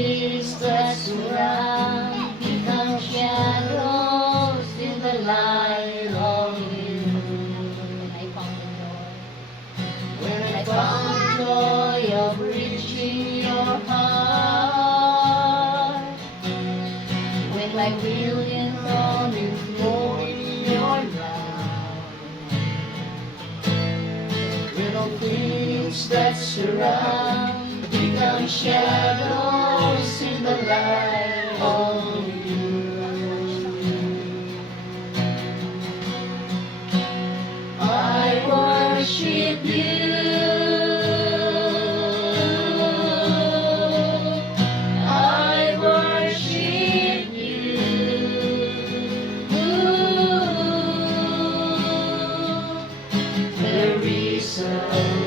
peace that surround become shadows in the light of you. When I found the joy of reaching your heart, when my brilliant dawn is flowing your love, when all things that surround become shadows in the light of you. I worship you. I worship you. The reason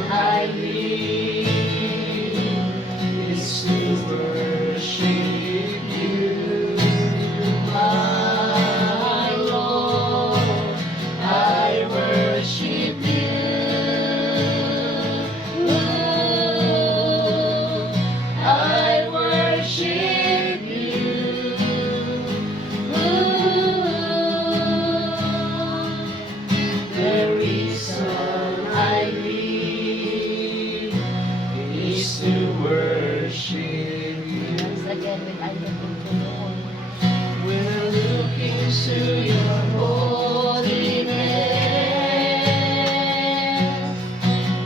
I live is to worship you, my Lord. I worship you. I worship you. The reason I live is to worship you. When I look into your holiness,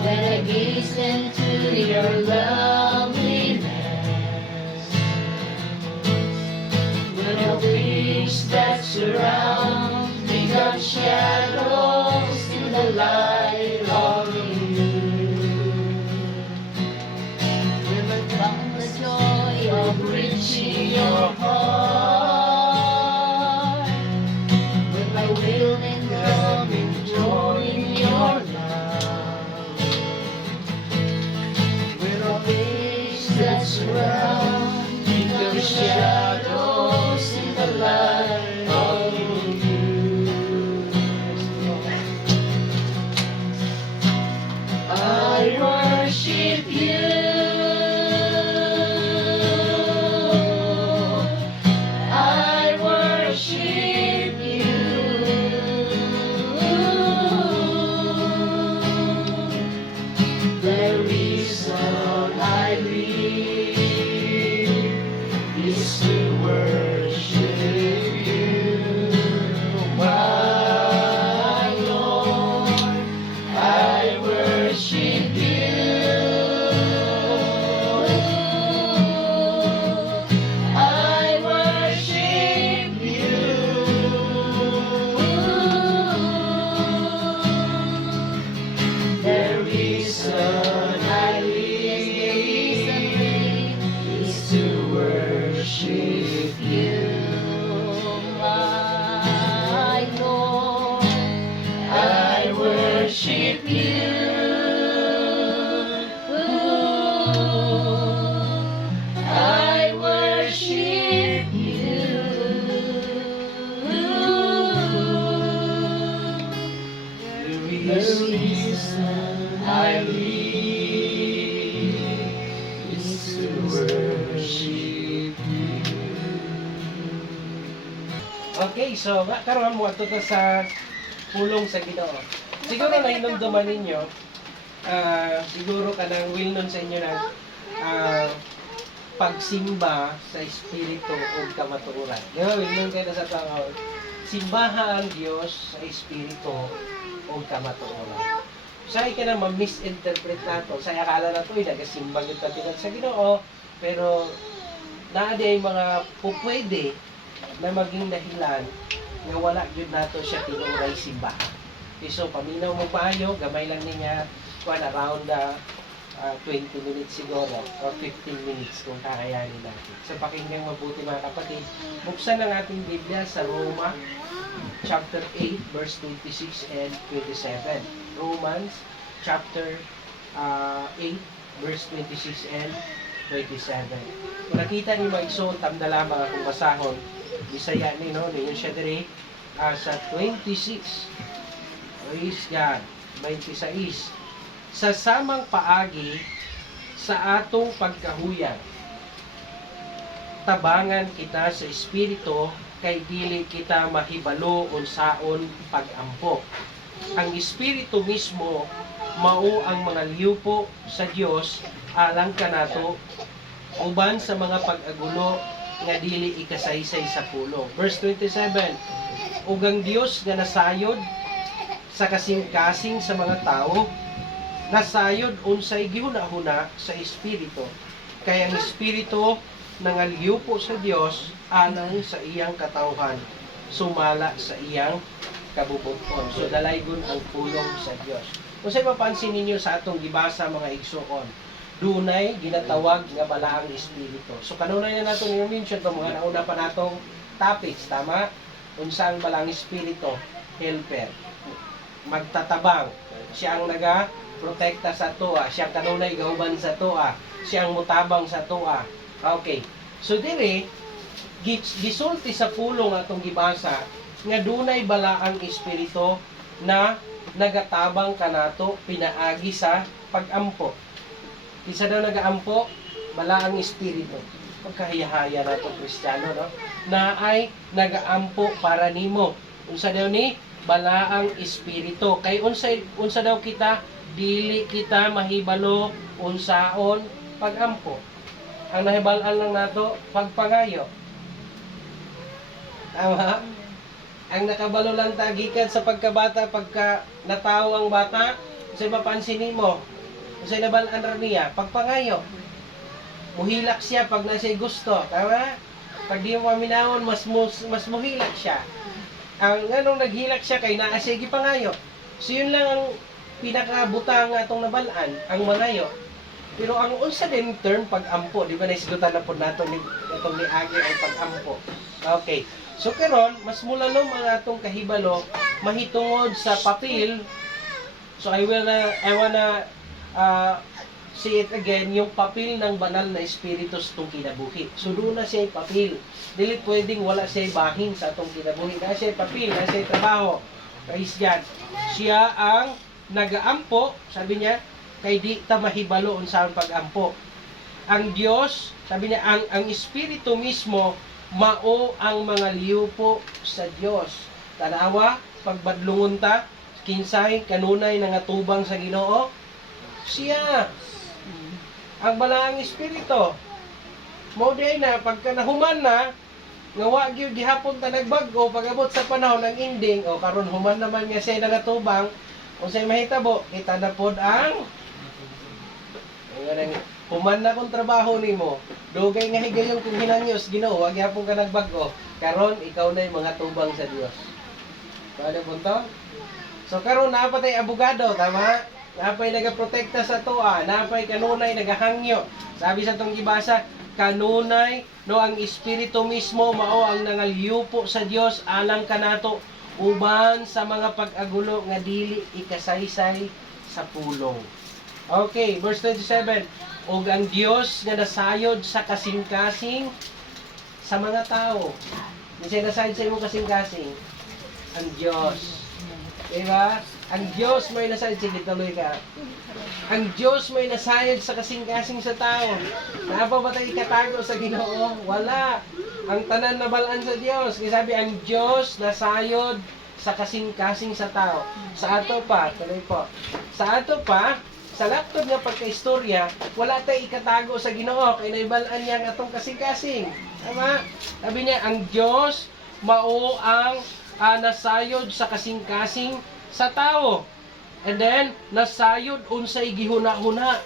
when I gaze into your loveliness, when all things that surround become shadows in the light of you. When I found the joy of reaching your heart, when my will and love enjoying your love, when all things that surround become shadows in the light of you. I worship you. I worship you. The reason I live is to worship you, my Lord. I worship you. I worship you. The reason I live is to worship you, my Lord. I worship you. I worship you. The reason I live is to worship you. Okay, so karon mo ato ta sa pulong sa Ginoo. Siguro na hinumduman ninyo, siguro kanang will nun sa inyo ng pagsimba sa espiritu o kamatuoran. Will nun kayo sa tao, simbaha ang Dios sa espiritu o kamatuoran. Sa ka na ma-misinterpret nato, sa akala na to nagasimba gyud ta sa Ginoo, pero naa di ay mga pupwede na maging dahilan nga wala gyud nato siya tinuray simbahan. So paminaw mo payo, gamay lang niya kuan around 20 minutes siguro or 15 minutes kung kakayanin natin. So pakinggan mabuti mga kapatid. Buksan ang ating Biblia sa Roma chapter 8 verse 26 and 27. Romans chapter 8 verse 26 and 27. Kung nakita niyo mag-ison, tamda lamang akong basahon. Bisaya ni no, niyo siya diri sa 26. Praise God. 26. Sa samang paagi sa atong pagkahuyang tabangan kita sa espiritu kay dili kita mahibalo unsaon pag-ampo. Ang espiritu mismo mao ang mga liyupo sa Dios alang kanato uban sa mga pag-agulo nga dili ikasaysay sa pulong. Verse 27, ug ang Dios nga nasayod sa kasing-kasing sa mga tao, nasayod unsay gihuna-huna sa espiritu. Kay ang espiritu nangalyupo sa Dios alang sa iyang katawhan, sumala sa iyang kabubuton. So dalaygon ang pulong sa Dios. Kung sa'yo mapansin ninyo sa atong gibasa mga igsoon, dunay ginatawag nga balaang espiritu. So kanunay na nato i-mention to mga nauna pa natong topics, tama? Unsang balaang espiritu? Helper. Magtatabang. Siya ang naga-protekta sa tuwa. Siya ang kanunay gauban sa tuwa. Siya ang mutabang sa tuwa. Okay. So dire, gisulti sa pulong atong gibasa nga dunay balaang espiritu na nagatabang kanato pinaagi sa pag-ampo. Isa daw nagaampo, balaang espiritu. Pagkahiyahaya na ito, Kristiyano, no? Na ay nagaampo para nimo. Unsa daw ni? Balaang espiritu. Kay unsa daw kita, dili kita mahibalo unsaon pag-ampo. Ang nahibalan lang nato, pagpangayo. Tama? Ang nakabalo lang tagikan sa pagkabata, pagka natawo ang bata, sa mapansin nimo, sa nabalaan ra niya, pagpangayo. Muhilak siya pag nasa gusto, tama? Pag di mo maminawon, mas muhilak siya. Ang anong naghilak siya kay naa siya gipangayo. So yun lang ang pinakabutang atong nabalaan, ang mangayo. Pero ang unsa din term pag-ampo, di ba naisgutan na po nato ni atong niagi ay pag-ampo. Okay. So karon mas mulalom ang atong kahibalo mahitungod sa papel. So I wanna see it again, yung papel ng banal na espiritu sa itong kinabuhi. So doon na siya papel. Dili pwedeng wala siya bahin sa itong kinabuhi. Na siya papel, na siya trabaho. Praise God. Siya ang nagaampo, sabi niya, kay di ta mahibalo unsaon pag-ampo. Ang Diyos, sabi niya, ang espiritu mismo, mao ang mga liyupo sa Diyos. Tanawa, pagbadlungon ta, kinsay, kanunay, nangatubang sa Ginoo, siya. Ang balaang espiritu. Mo day na pagka nahuman na nga wa gyud gihapon ta nagbago pag-abot sa panahon ng ending o karon human naman nga siya nagatubang unsay mahitabo kita na pod ang human na kung trabaho nimo dugay nga higayon kung hinanyos Ginoo wa gyapon ka nagbago karon ikaw na yung mga tubang sa Dios. Ano punto? So karon napatay abogado, tama? Napay nagaprotekta sa tuwa, napay kanunay nagahangyo. Sabi sa tong gibasa, kanunay no ang espiritu mismo mao ang nangalyupo sa Dios alang kanato uban sa mga pag-agulo nga dili ikasaysay sa pulong. Okay, verse 27. Og ang Dios nga nasayod sa kasing-kasing sa mga tao. Kasi nasayod sa imong kasing-kasing ang Diyos. Diba? Ang Diyos may nasayod. Sige, tuloy ka. Ang Diyos may nasayod sa kasing-kasing sa tao. Napa ba tayo ikatago sa Ginoo? Wala. Ang tanan na balaan sa Diyos. Kasi sabi, ang Diyos nasayod sa kasing-kasing sa tao. Sa ato pa, tuloy po. Sa ato pa, sa laptop nga pagka-istorya, wala tayo ikatago sa Ginoo. Kaya naibalaan niya ang atong kasing-kasing. Tama? Sabi niya, ang Diyos mao ang nasayod sa kasing-kasing sa tao. And then, nasayod unsay gihuna-huna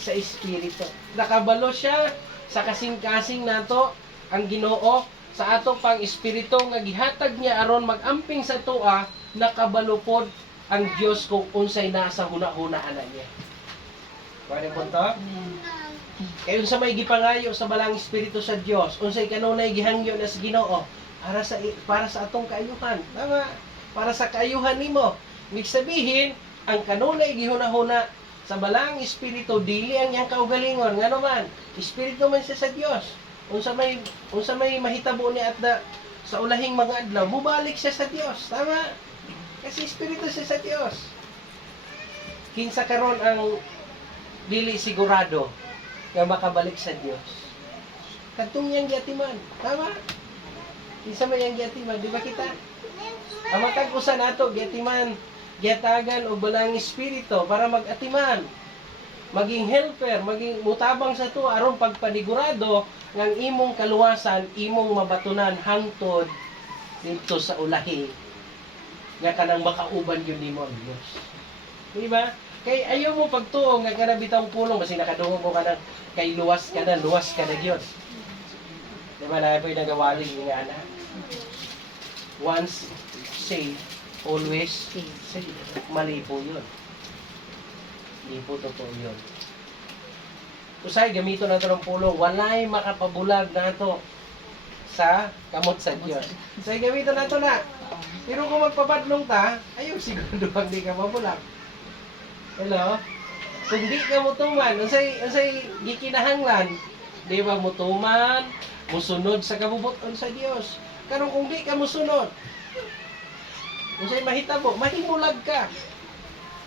sa espiritu. Nakabalo siya sa kasing-kasing nato ang Ginoo sa ato pang espiritu nga gihatag niya aron magamping sa tuwa, nakabalo pod ang Dios kung unsay nasa huna-hunaan niya. Pwede po to? Kaya unsa may gipangayo sa balang espiritu sa Dios, unsay kanunay gihangyo na sa Ginoo para sa atong kaayuhan. Tama? Para sa kaayuhan nimo. Ibig sabihin, ang kanunay gihuna-huna sa balang espiritu dili ang iyang kaugalingon. Ngano man, espiritu man siya sa Dios. Unsa may mahitabo ni atda sa ulahing mga adlaw, mubalik siya sa Dios. Tama? Kasi espiritu siya sa Dios. Kinsa karon ang dili sigurado nga makabalik sa Dios. Katong yang giatiman. Tama? Isa man yang giatiman, di ba kita? Ang matag usa nato giatiman, giatagan og balang espiritu para mag-atiman. Maging helper, maging mutabang sa to aron pagpanigurado ng imong kaluwasan, imong mabatunan hangtod dito sa ulahi nga kanang makauban yun nimo ang Dios. Di ba? Kay ayaw mo pagtuo nga kana bitang pulong kasi nakadungog mo ka na kay luwas ka na gyud. Di ba na po'y nagawaling nga ana? Once saved, always saved. Mali po yun. Hindi po totoo yun. Usay, gamito na ito ng pulong. Walay makapabulag na ito sa kamot sa Diyos. Usay, gamito na ito na. Pero kung magpapadlong ta, ayaw siguro hindi ka mabulag. Hello? Kung di ka mutuman, usay gikinahanglan, di ba mutuman, musunod sa kabubuton sa Diyos. Pero kung di ka musunod, usay mahitabo, mahimulag ka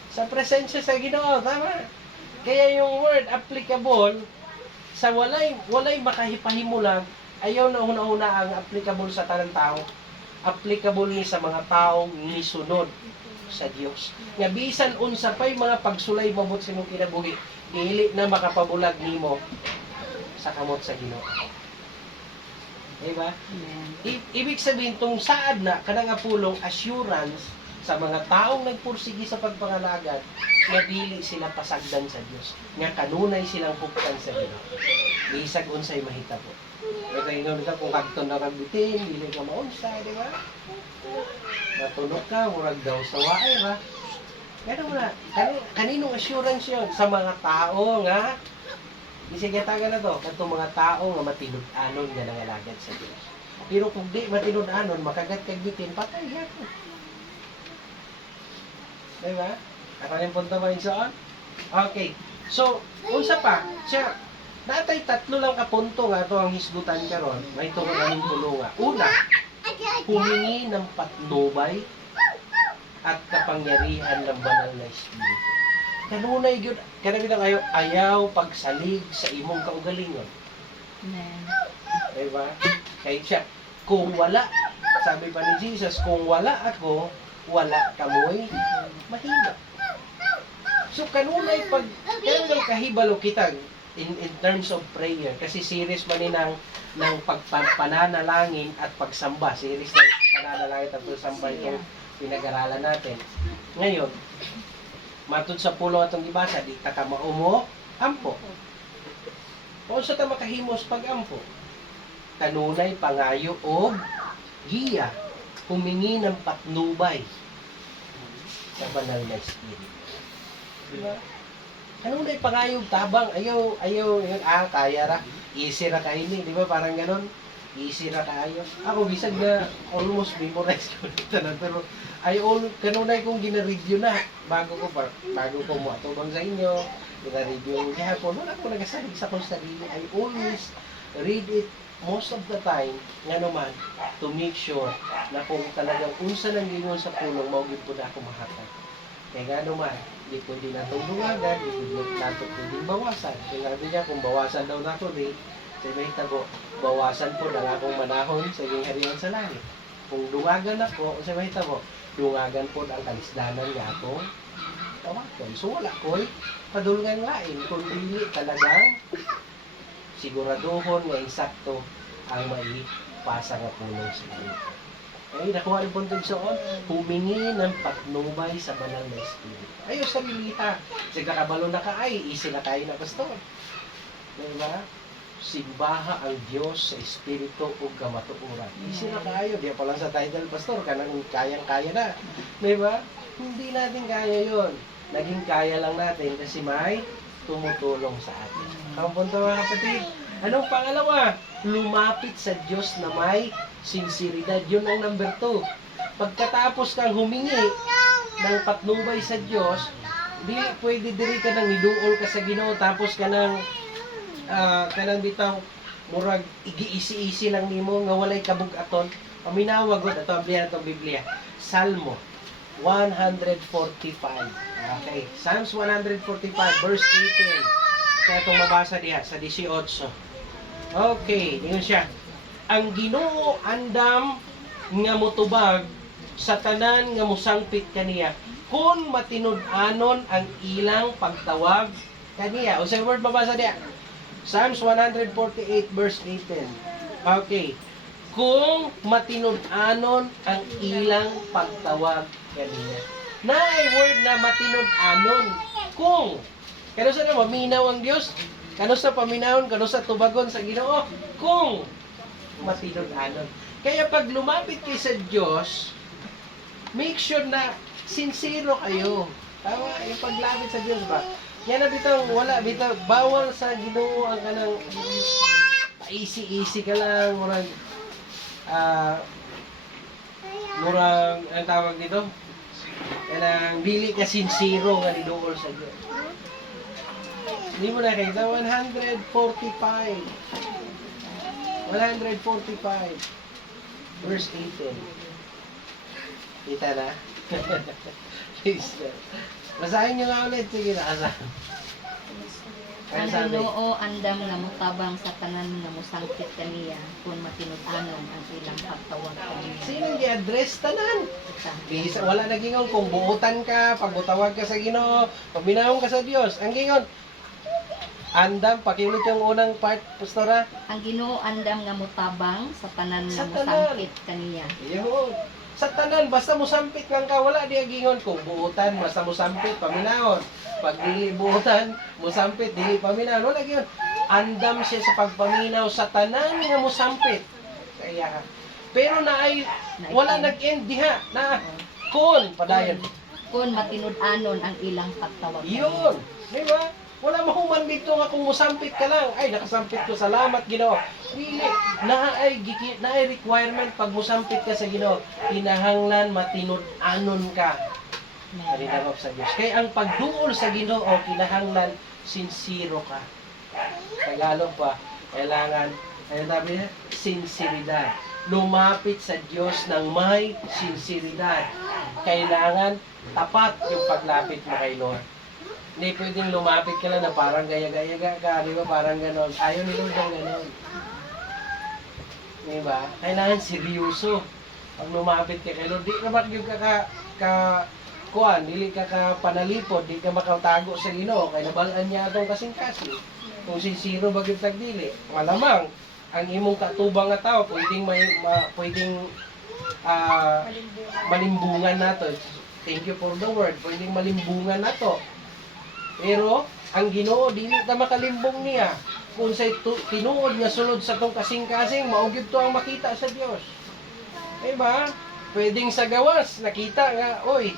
sa presensya sa Ginoo, tama? Kaya yung word applicable sa walay makahipahimulang, ayaw na una-una ang applicable sa tanang tao. Applicable ni sa mga taong nisunod sa Dios. Nga bisan unsa pay mga pagsulay mabot sa imong kinabuhi, dili na makapabulag nimo sa kamot sa Ginoo. Diba? Ibig sabihin tong saad na kanang apulong assurance sa mga taong nagpursigi sa pagpangalagad nga dili sila pasagdan sa Dios, nga kanunay silang pugtan sa Ginoo. Bisag unsay mahitabo. Ito yung kung kagton na kabitin, dili ka maunsa, di ba? Matulog ka, murag daw sa waay, ba? Pero na, kaninong assurance yun? Sa mga tao nga, isigatagan na to, katong mga tao nga matinud-anon nga nangalagad sa Dios. Pero kung di matinud-anon, makagat kag bitin, patay yan. Diba? Ako yung punto ba yun soon? Okay. So, unsa pa, siya, natay tatlo lang ka punto nga ito ang hisgutan karon. May tungkol ng tulunga. Una, humingi ng patnubay at kapangyarihan ng banal na Espiritu. Kanunay yun, kanabitang ayaw pagsalig sa imong kaugalingon. Diba? Kaya siya, kung wala, sabi pa ni Jesus, kung wala ako, wala kamoy mahina. So kanunay pag kanunay kahibalo kita in terms of prayer kasi series man ni ng pagpananalangin at pagsamba, series ng pananalangin at pagsamba itong pinag-aralan natin. Ngayon, matud sa pulong atong gibasa, di ta ka maumo ampo. O sa ta makahimos pag-ampo. Kanunay pangayo og giya, humingi ng patnubay sa banal na Espiritu. Diba? Ano na pangayog tabang, ayaw, yun, kaya ra, easy ra kayo ni, di ba? Parang ganon, easy ra kayo. Ako, bisag na almost memorize ko dito na, pero kanunay kong gina-review na, bago ko mo atubang sa inyo, gina-review ko kahapon, wala ko nagasalig sa kong sarili, I always read it most of the time, nga naman, to make sure na kung talagang unsa nang gingon sa pulong, maugid po na ako mahatag. Kaya nga naman, di pwede na itong dungagan, di pwede na itong pwedeng bawasan. Kaya nga niya, kung bawasan daw na ito, sa may tabo, bawasan po na akong manahon sa iyong hariyan sa langit. Kung dungagan ako, sa may tabo, dungagan po ang kalisdanan niya akong tawaton. So wala ko, padulungan lain, kung dili talagang siguraduhon nga insakto ang maipasa nga pulong sa iyo. Ay, nakuha rin punto soon, humingi ng patnubay sa banal na Espiritu. Ayos sa milita. Sige kabalo na ka, ay, easy na tayo na pastor. Diba? Simbaha ang Diyos sa Espiritu o kamatuuran. Easy na kayo. Di pa lang sa title, pastor, kanang kayang-kaya na. Diba? Hindi natin kaya yon. Naging kaya lang natin kasi may tumutulong sa atin. Ang punto mga kapatid, anong pangalawa? Lumapit sa Diyos na may sinseridad. Yun ang number 2. Pagkatapos kang humingi ng patnubay sa Diyos, di pwede diri ka nang iduol ka sa Ginoo tapos ka nang kanang bitaw murag igi-isi-isi lang nimo nga walay kabug-aton. Paminawag gud ato ang Biblia. Salmo 145. Okay, Psalms 145 verse 18. Kaya itong mabasa diha sa 18. Okay, yun siya. Ang Ginoo andam nga motubag sa tanan nga musangpit kaniya kun matinud-anon ang ilang pagtawag kaniya. O sa word babasa niya. Psalms 148 verse 18. Okay. Kung matinud-anon ang ilang pagtawag kaniya. Naay word na matinud-anon. Kung kano sa na maminaw ang Dios, kano sa paminawon, kano sa tubagon sa Ginoo, kung matinud-anon. Kaya pag lumapit kayo sa Diyos, make sure na sincero kayo. Tama, yung paglapit sa Diyos ba? Yan na bitaw, wala bitaw, bawal sa Ginoo ang kanang easy ka lang, murang, ang tawag dito? Kanang dili ka sincero nga niduol sa Diyos. Hindi mo nakita, 145. 145. Verse 18. Kita na? Please. Basahin nyo nga ulit. Sige na, asahan. Ang Ginoo andam nga mutabang sa tanan nga musangkit kaniya kung matinud-anon ang ilang pagtawag kaniya. Sino i-address tanan? Ita. Bisa, wala na gingon kung buutan ka, pagbutawag ka sa Ginoo, paminahon ka sa Diyos. Ang gingon, andam, pakiulit yung unang part, Pastora. Ang Ginoo andam nga mutabang sa tanan nga Sa tanan. musangkit kaniya. Yun. Sa tanan, basta musampit kang ka, wala di gingon kung buutan, basta musampit, paminahon. Pag dili buutan, musampit, dili paminahon, wala gingon. Andam siya sa pagpaminaw sa tanan nga musampit. Kaya, pero naay, wala nag-end diha, na, kun, padayon. Kung matinud-anon ang ilang pagtawag Yun, di ba? Wala mahuman dito nga kung musampit ka lang. Ay, nakasampit ko, salamat Ginoo. Dili, naay requirement pag musampit ka sa Ginoo. Kinahanglan matinud-anon ka. Marinagap sa Diyos. Kaya ang pagduol sa Ginoo, kinahanglan sincero ka. Tagalog pa, kailangan, ayun sabi niya, sinseridad. Lumapit sa Diyos ng may sinseridad. Kailangan tapat yung paglapit mo kay Lord. Hindi pwedeng lumapit ka lang na parang gaya-gaya ka, di ba? Parang ganon. Ayaw ni Lord ng ganon. Di ba? Kailangan seryoso. Pag lumapit ka kay Lord, di naman yung kuan, dili ka panalipod, di ka makatago sa Ginoo, kay nabalaan niya atong kasing-kasing. Kung sincero bagay tagdili, malamang ang imong katubang nga tao pwedeng malimbungan nato. Thank you for the word. Pwedeng malimbungan nato. Pero ang Ginoo dili ta makalimbong niya. Kung say tinuod nga sulod sa tong kasing-kasing, maugid to ang makita sa Dios. Diba? Pwedeng sa gawas nakita nga, oy,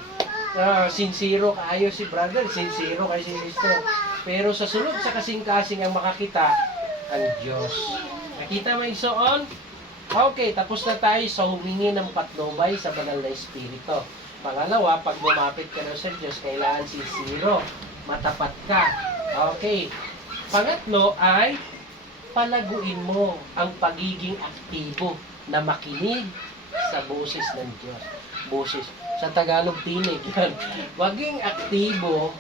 sincero kaayo si brother, sincero kay si sister. Pero sa sulod sa kasing-kasing ang makakita ang Diyos. Nakita mo igsoon? Okay, tapos na tayo sa humingi ng patnubay sa banal na Espiritu. Pangalawa, pag lumapit ka na sa Diyos, kailangan sincero. Matapat ka. Okay. Pangatlo ay palaguin mo ang pagiging aktibo na makinig sa boses ng Diyos. Boses. Sa Tagalog, tinig. Maging aktibo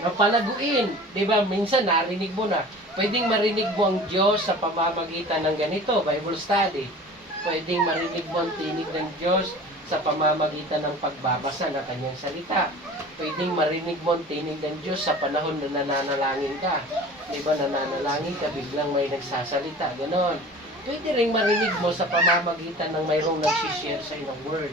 na palaguin. Diba? Minsan narinig mo na. Pwedeng marinig mo ang Diyos sa pamamagitan ng ganito, Bible study. Pwedeng marinig mo ang tinig ng Diyos sa pamamagitan ng pagbabasa ng kanyang salita. Pwedeng marinig mo ang tinig ng Diyos sa panahon na nananalangin ka. Di ba, nananalangin ka, biglang may nagsasalita, ganon. Pwede rin marinig mo sa pamamagitan ng mayroong nagsishare sa ng word.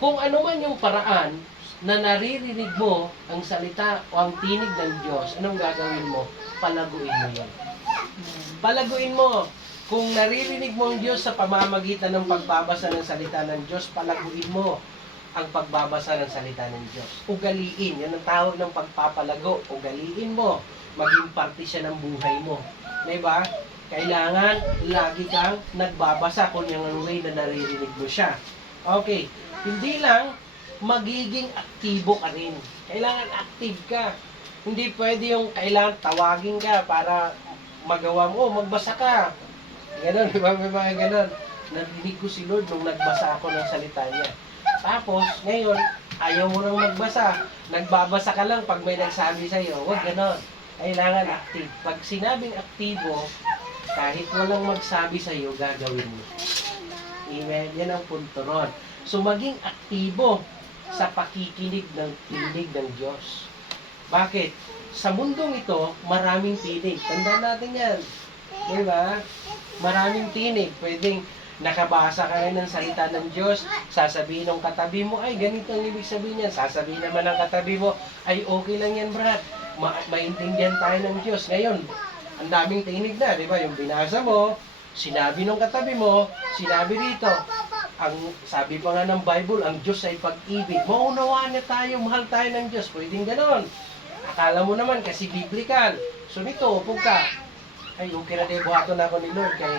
Kung ano man yung paraan na naririnig mo ang salita o ang tinig ng Diyos, anong gagawin mo? Palaguin mo yan. Palaguin mo. Kung naririnig mo ang Diyos sa pamamagitan ng pagbabasa ng salita ng Diyos, palaguin mo ang pagbabasa ng salita ng Diyos. Ugaliin. Yan ang tawag ng pagpapalago. Ugaliin mo. Maging parte siya ng buhay mo. Diba? Kailangan lagi kang nagbabasa kung yung way na naririnig mo siya. Okay. Hindi lang magiging aktibo ka rin. Kailangan active ka. Hindi pwede yung kailangan tawagin ka para magawa mo. Magbasa ka. Ganon, di ba? May mga ganon. Narinig ko si Lord nung nagbasa ako ng salita niya. Tapos, ngayon, ayaw mo nang magbasa. Nagbabasa ka lang pag may nagsabi sa'yo. Huwag ganon. Kailangan active. Pag sinabing aktibo, Kahit walang magsabi sa iyo, gagawin mo. Amen. Yan ang punto ron. So, maging aktibo sa pakikinig ng tinig ng Diyos. Bakit? Sa mundong ito, maraming tinig. Tandaan natin yan. Di ba? Maraming tinig. Pwedeng nakabasa ka ng salita ng Diyos, sasabihin ng katabi mo, ay, ganito ang ibig sabihin yan. Sasabihin naman ng katabi mo, ay, okay lang yan, Brad. Maintindihan tayo ng Diyos. Ngayon, ang daming tinig na, di ba? Yung binasa mo, sinabi ng katabi mo, sinabi dito. Ang sabi pa nga ng Bible, ang Diyos ay pag-ibig. Maunawaan na tayo, mahal tayo ng Diyos. Pwedeng ganon. Akala mo naman kasi biblical. So nito, upog ka. Ay, okay na din buhaton ako ni Lord kay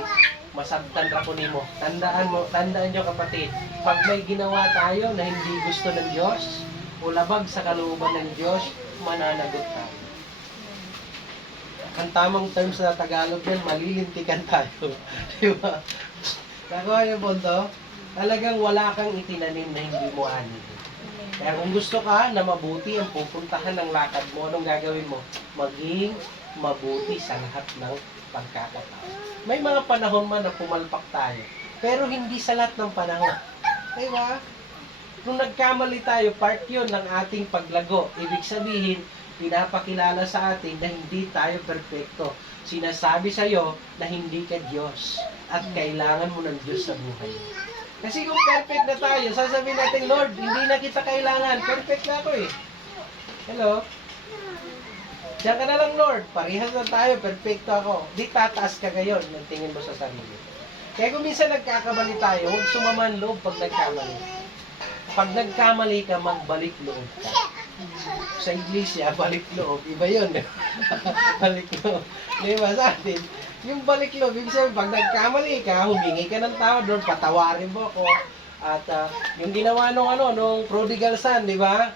masabtan ra ko nimo. Tandaan nyo kapatid, pag may ginawa tayo na hindi gusto ng Diyos, o labag sa kalooban ng Diyos, mananagot tayo. Ang tamang term sa Tagalog yan, malilintikan tayo. Di ba? Nakuha yung punto? Talagang wala kang itinanim na hindi mo ani. Kaya kung gusto ka na mabuti ang pupuntahan ng lakad mo, anong gagawin mo? Maging mabuti sa lahat ng pagkakataon. May mga panahon man na pumalpak tayo, pero hindi sa lahat ng panahon. Diba? Nung nagkamali tayo, part yun ng ating paglago. Ibig sabihin, pinapakilala sa atin na hindi tayo perfecto. Sinasabi sa'yo na hindi ka Diyos at kailangan mo ng Diyos sa buhay. Kasi kung perfect na tayo, sasabihin natin, Lord, hindi na kita kailangan. Perfect na ako eh. Hello? Diyan ka na lang, Lord. Parehas na tayo. Perfecto ako. Di tataas ka ngayon ng tingin mo sa sarili. Kaya kung minsan nagkakamali tayo, huwag sumaman loob pag nagkamali. Pag nagkamali ka, magbalik loob ka. Sa iglesia, balik loob. Iba yun. Balik loob. Di ba sa atin? Yung balik loob, ibig sabihin, pag nagkamali ka, humingi ka ng tawad, Lord, patawarin mo ako. At yung ginawa nung prodigal son, di ba?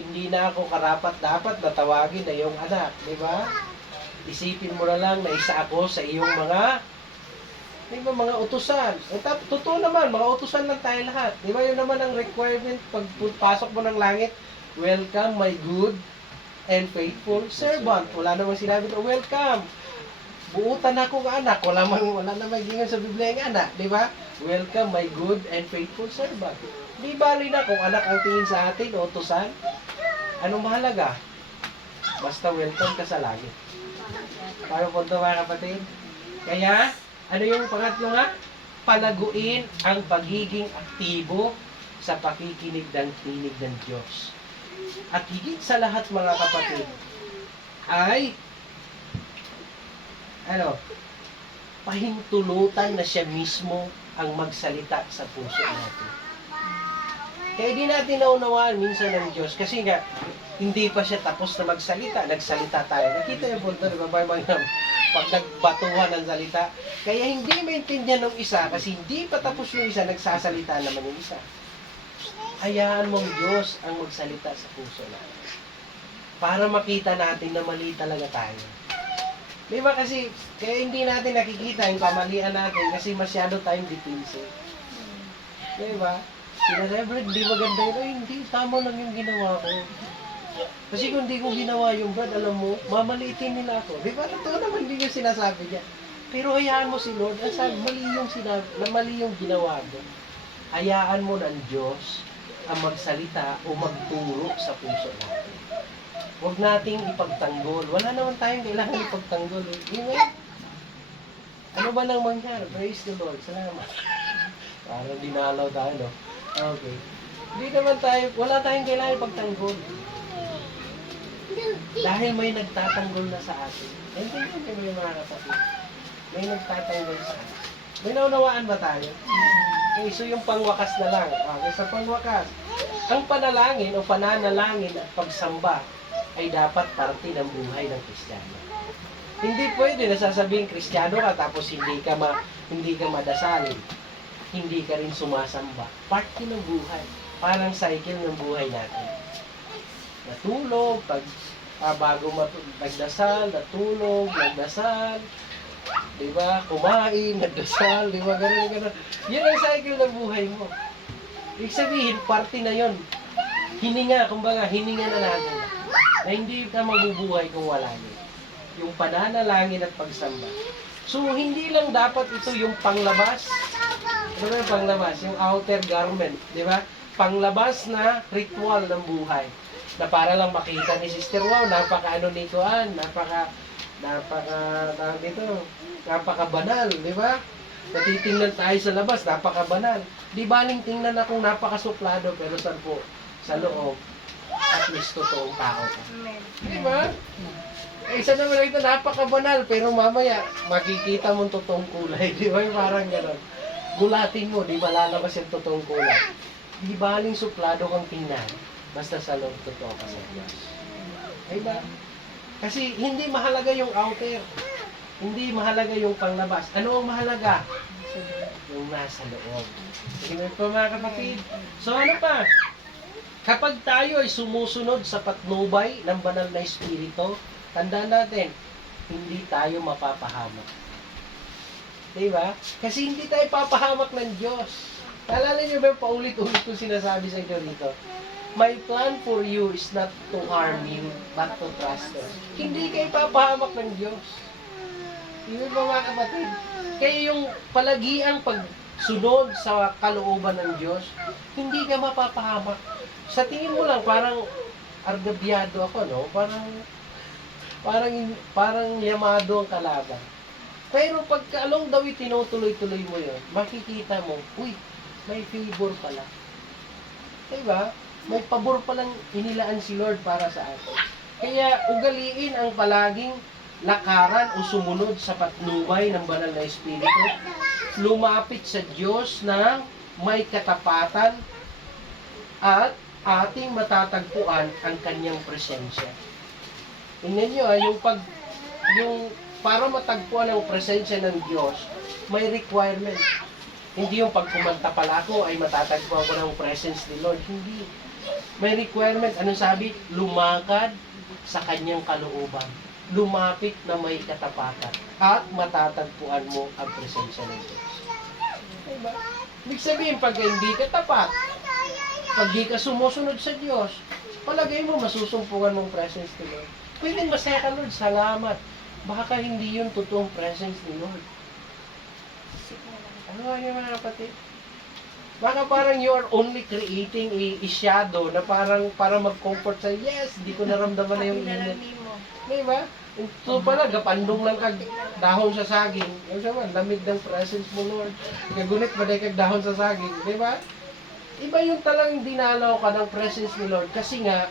Hindi na ako karapat-dapat na tawagin na iyong anak, di ba? Isipin mo na lang na isa ako sa iyong mga utusan. Totoo naman, mga utusan lang tayo lahat. Di ba? Yun naman ang requirement pag pasok mo ng langit. Welcome, my good and faithful servant. Wala namang sinabi na, welcome. Buutan ako ng anak. Wala namang gingan sa Biblia ng anak. Di ba? Welcome, my good and faithful servant. Di bali na kung anak ang tingin sa atin o utusan. Anong mahalaga? Basta welcome ka sa langit. Paano po ito mga kapatid? Kaya, ano yung pangatlo nga? Palaguin ang pagiging aktibo sa pakikinig ng tinig ng Diyos. At higit sa lahat mga kapatid, ay pahintulutan na siya mismo ang magsalita sa puso natin. Kaya di natin naunawaan minsan ng Diyos kasi nga, hindi pa siya tapos na magsalita, nagsalita tayo. Nakita yung punto, di ba? Pag nagbatuhan ng salita, kaya hindi maintindihan ng isa kasi hindi pa tapos yung isa, nagsasalita naman yung isa. Hayaan mong Diyos ang magsalita sa puso natin. Para makita natin na mali talaga tayo. Di ba kasi, kaya hindi natin nakikita yung kamalian natin kasi masyado tayong defensive. Di ba? Sinasabi, hindi maganda yun. Ay, hindi, tama lang yung ginawa ko. Kasi kung hindi ko ginawa yung Brad, alam mo, mamalitin nila ako. Di ba? Ito naman din yung sinasabi niya. Pero hayaan mo si Lord, ang sabi, mali yung ginawa mo. Hayaan mo ng Diyos ang magsalita o magturo sa puso natin. Huwag nating ipagtanggol. Wala naman tayong kailangan ipagtanggol. Amen? Ano ba nang mangyari? Praise the Lord. Salamat. Parang dinalaw tayo, no? Okay. Hindi naman tayo, wala tayong kailangan ipagtanggol. Dahil may nagtatanggol na sa atin. Entiyan niyo ba yung mga kapatid? May nagtatanggol sa atin. May naunawaan ba tayo? Okay, so yung pangwakas na lang. Okay, sa pangwakas. Ang panalangin o pananalangin at pagsamba ay dapat parte ng buhay ng Kristiyano. Hindi pwede na sasabihin Kristiyano ka tapos hindi ka madasal. Hindi ka rin sumasamba. Parte ng buhay. Parang cycle ng buhay natin. Natulog, bago nagdasal, natulog, nagdasal, diba? Kumain, nagdasal, diba? Ganun. Yun ang cycle ng buhay mo. Ibig sabihin, parte na yun. Hininga, kumbaga, hininga na natin. Na hindi ka mabubuhay kung wala yun. Yung pananalangin at pagsamba. So, hindi lang dapat ito yung panglabas. Ano ba yung panglabas? Yung outer garment, di ba? Panglabas na ritual ng buhay. Na para lang makita ni Sister, wow, napaka-ano nito, tawag dito, napaka-banal, di ba? Natitingnan tayo sa labas, napaka-banal. Di baling tingnan akong napaka-suplado, pero saan po? Sa loob, at least totoong tao ka. Di ba? Eh, isa naman ito, napaka-banal, pero mamaya, makikita mong totoong kulay. Di ba? Parang gano'n. Gulatin mo, di ba lalabas yung totoong kulay? Di baling suplado kang tingnan, basta sa loob totoo ka sa Diyos. Di ba? Kasi hindi mahalaga yung outer. Hindi mahalaga yung panglabas. Ano ang mahalaga? Yung nasa loob. Sige po mga kapatid. So ano pa? Kapag tayo ay sumusunod sa patnubay ng banal na espiritu, tandaan natin, hindi tayo mapapahamak. Diba? Kasi hindi tayo papahamak ng Diyos. Naalala niyo ba paulit-ulit ko sinasabi sa inyo dito? My plan for you is not to harm you, but to trust us. Hindi kayo papahamak ng Diyos. Hindi ba mga kapatid? Kaya yung palagiang pagsunod sa kalooban ng Diyos, hindi ka mapapahamak. Sa tingin mo lang, parang argabyado ako, no? Parang yamado ang kalaban. Pero pagka along the way, tinutuloy-tuloy mo yun, makikita mo, uy, may favor pala. Diba? May pabor palang inilaan si Lord para sa atin. Kaya ugaliin ang palaging lakaran o sumunod sa patnubay ng banal na espiritu, lumapit sa Diyos na may katapatan at ating matatagpuan ang kanyang presensya. Tingnan nyo, yung para matagpuan ang presensya ng Diyos, may requirement. Hindi yung pag kumanta pala ako ay matatagpuan ko ng presence ni Lord. Hindi. May requirement. Anong sabi? Lumakad sa kanyang kalooban. Lumapit na may katapatan. At matatagpuan mo ang presensya ng Diyos. Diba? Ibig sabihin, pag hindi ka tapat, pag di ka sumusunod sa Diyos, palagay mo, masusumpungan mong presence ni Lord. Pwedeng masaya ka, Lord, salamat. Baka hindi yun totoong presence ni Lord. Ano nga mga kapatid? Baka parang you are only creating a shadow na parang para mag-comfort sa, yes, di ko naramdaman na yung init. Diba? Ito pala, gapandong lang kag dahon sa saging. Yung sabi, lamig ng presence mo, Lord. Kagunit ba kag dahon sa saging? Diba? Iba yung talang dinalaw ka ng presence ni Lord kasi nga,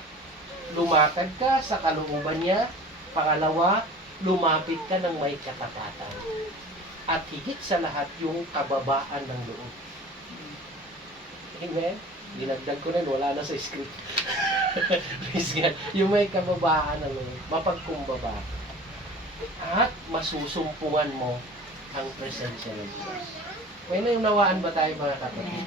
lumakad ka sa kalooban niya. Pangalawa, lumapit ka ng may katapatan. At higit sa lahat, yung kababaan ng loob. Amen? Dinagdag ko rin, wala na sa script. Praise God. Yung may kababaan ng loob, mapagkumbaba. At masusumpungan mo ang presensya ng Diyos. May naunawaan ba tayo mga kapatid?